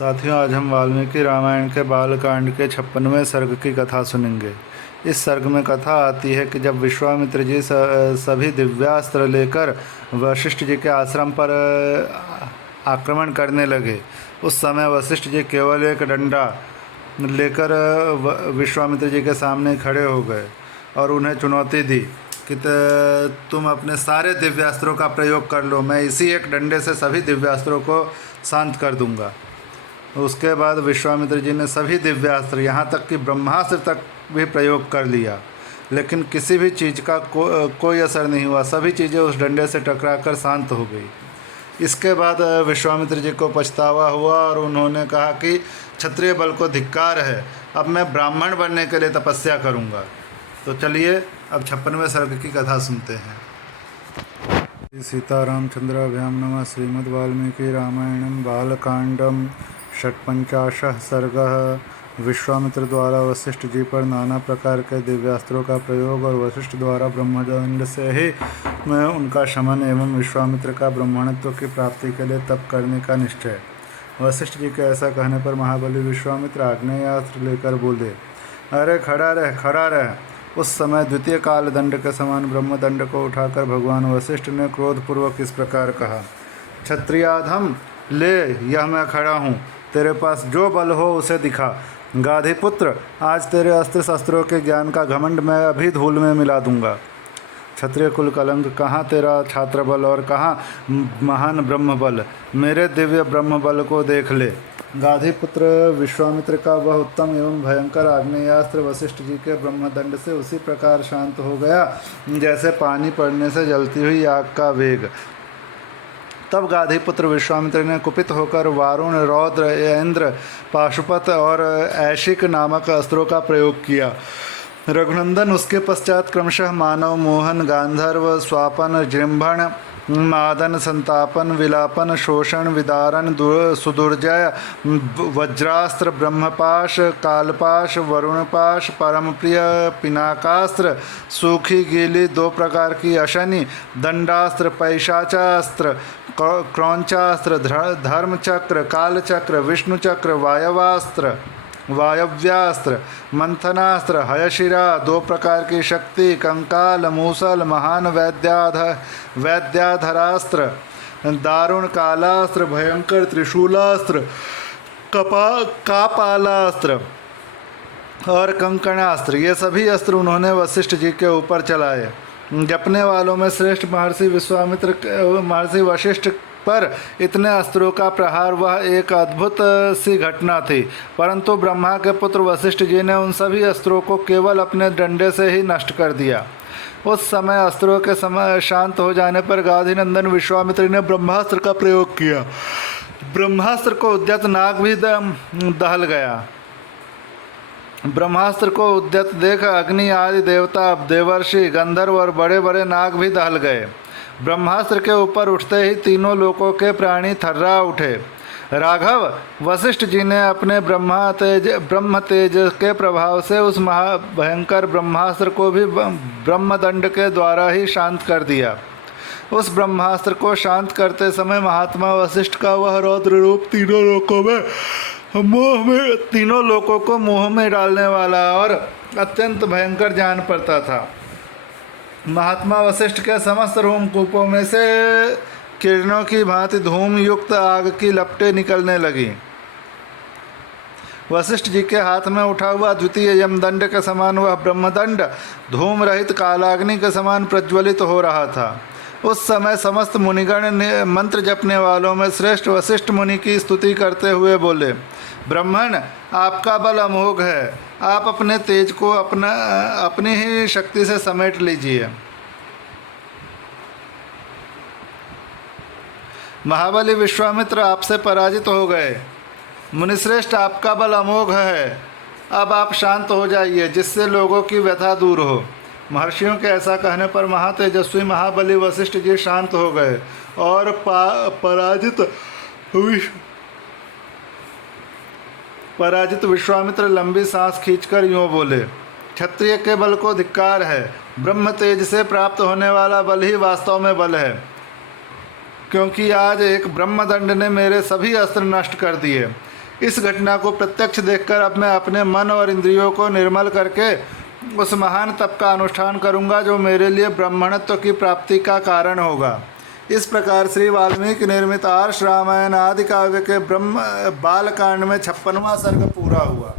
साथियों, आज हम वाल्मीकि रामायण के बालकांड के 56वें सर्ग की कथा सुनेंगे। इस सर्ग में कथा आती है कि जब विश्वामित्र जी सभी दिव्यास्त्र लेकर वशिष्ठ जी के आश्रम पर आक्रमण करने लगे, उस समय वशिष्ठ जी केवल एक डंडा लेकर विश्वामित्र जी के सामने खड़े हो गए और उन्हें चुनौती दी कि तुम अपने सारे दिव्यास्त्रों का प्रयोग कर लो, मैं इसी एक डंडे से सभी दिव्यास्त्रों को शांत कर दूंगा। उसके बाद विश्वामित्र जी ने सभी दिव्यास्त्र यहाँ तक कि ब्रह्मास्त्र तक भी प्रयोग कर लिया, लेकिन किसी भी चीज़ का कोई असर नहीं हुआ। सभी चीज़ें उस डंडे से टकराकर शांत हो गई। इसके बाद विश्वामित्र जी को पछतावा हुआ और उन्होंने कहा कि क्षत्रिय बल को धिक्कार है, अब मैं ब्राह्मण बनने के लिए तपस्या करूँगा। तो चलिए अब 56वें सर्ग की कथा सुनते हैं। सीतारामचंद्राभ्याम नमः। श्रीमद् वाल्मीकि रामायणं बालकांडम 56 सर्गः। विश्वामित्र द्वारा वशिष्ठ जी पर नाना प्रकार के दिव्यास्त्रों का प्रयोग और वशिष्ठ द्वारा ब्रह्मदंड से ही उनका शमन एवं विश्वामित्र का ब्राह्मणत्व की प्राप्ति के लिए तप करने का निश्चय। वशिष्ठ जी के ऐसा कहने पर महाबली विश्वामित्र आग्नेयास्त्र लेकर बोले, अरे खड़ा रह, खड़ा रह। उस समय द्वितीय काल दंड के समान ब्रह्मदंड को उठाकर भगवान वशिष्ठ ने क्रोधपूर्वक इस प्रकार कहा, क्षत्रियाधम, ले, यह मैं खड़ा हूँ, तेरे पास जो बल हो उसे दिखा। गाधिपुत्र, आज तेरे अस्त्र शस्त्रों के ज्ञान का घमंड मैं अभी धूल में मिला दूंगा। क्षत्रिय कुल कलंक, कहाँ तेरा छात्र बल और कहाँ महान ब्रह्म बल, मेरे दिव्य ब्रह्म बल को देख ले। गाधिपुत्र विश्वामित्र का वह उत्तम एवं भयंकर आग्नेयास्त्र वशिष्ठ जी के ब्रह्मदंड से उसी प्रकार शांत हो गया जैसे पानी पड़ने से जलती हुई आग का वेग। तब गाधिपुत्र विश्वामित्र ने कुपित होकर वारुण, रौद्र, इंद्र, पाशुपत और ऐशिक नामक अस्त्रों का प्रयोग किया। रघुनंदन उसके पश्चात क्रमशः मानव, मोहन, गांधर्व, स्वापन, जृंभण, मादन, संतापन, विलापन, शोषण, विदारण, सुदुर्जय, वज्रास्त्र, ब्रह्मपाश, कालपाश, वरुणपाश, परमप्रिय पिनाकास्त्र, सूखी गीली 2 प्रकार की अशनि, दंडास्त्र, पैशाचास्त्र, क्रौंचास्त्र, धर्मचक्र, कालचक्र, विष्णुचक्र, वायव्यास्त्र, मंथनास्त्र, हयशिरा, 2 प्रकार की शक्ति, कंकाल, मूसल, महान वैद्याधरास्त्र, दारुण कालास्त्र, भयंकर त्रिशूलास्त्र, कापालास्त्र और कंकणास्त्र, ये सभी अस्त्र उन्होंने वशिष्ठ जी के ऊपर चलाए। जपने वालों में श्रेष्ठ महर्षि वशिष्ठ पर इतने अस्त्रों का प्रहार वह एक अद्भुत सी घटना थी, परंतु ब्रह्मा के पुत्र वशिष्ठ जी ने उन सभी अस्त्रों को केवल अपने डंडे से ही नष्ट कर दिया। उस समय अस्त्रों के समय शांत हो जाने पर गाधिनंदन विश्वामित्र ने ब्रह्मास्त्र का प्रयोग किया। ब्रह्मास्त्र को उद्यत नाग भी दहल गया। ब्रह्मास्त्र को उद्यत देख अग्नि आदि देवता, देवर्षि, गंधर्व और बड़े बड़े नाग भी दहल गए। ब्रह्मास्त्र के ऊपर उठते ही तीनों लोकों के प्राणी थर्रा उठे। राघव, वशिष्ठ जी ने अपने ब्रह्म तेज के प्रभाव से उस महाभयंकर ब्रह्मास्त्र को भी ब्रह्मदंड के द्वारा ही शांत कर दिया। उस ब्रह्मास्त्र को शांत करते समय महात्मा वशिष्ठ का वह रौद्र रूप तीनों लोकों को मोह में डालने वाला और अत्यंत भयंकर जान पड़ता था। महात्मा वशिष्ठ के समस्त रोमकूपों में से किरणों की भांति धूम युक्त आग की लपटें निकलने लगी। वशिष्ठ जी के हाथ में उठा हुआ द्वितीय यमदंड के समान वह ब्रह्मदंड धूम रहित कालाग्नि के समान प्रज्वलित हो रहा था। उस समय समस्त मुनिगण ने मंत्र जपने वालों में श्रेष्ठ वशिष्ठ मुनि की स्तुति करते हुए बोले, ब्राह्मण, आपका बल अमोघ है, आप अपने तेज को अपनी ही शक्ति से समेट लीजिए। महाबली विश्वामित्र आपसे पराजित हो गए। मुनिश्रेष्ठ, आपका बल अमोघ है, अब आप शांत हो जाइए जिससे लोगों की व्यथा दूर हो। महर्षियों के ऐसा कहने पर महातेजस्वी महाबली वशिष्ठ जी शांत हो गए और पराजित विश्वामित्र लंबी सांस खींचकर यूँ बोले, क्षत्रिय के बल को धिक्कार है, ब्रह्म तेज से प्राप्त होने वाला बल ही वास्तव में बल है, क्योंकि आज एक ब्रह्मदंड ने मेरे सभी अस्त्र नष्ट कर दिए। इस घटना को प्रत्यक्ष देखकर अब मैं अपने मन और इंद्रियों को निर्मल करके उस महान तप का अनुष्ठान करूंगा जो मेरे लिए ब्राह्मणत्व की प्राप्ति का कारण होगा। इस प्रकार श्री वाल्मीकि निर्मित आर्ष रामायण आदि काव्य के ब्रह्म बालकांड में 56वां सर्ग पूरा हुआ।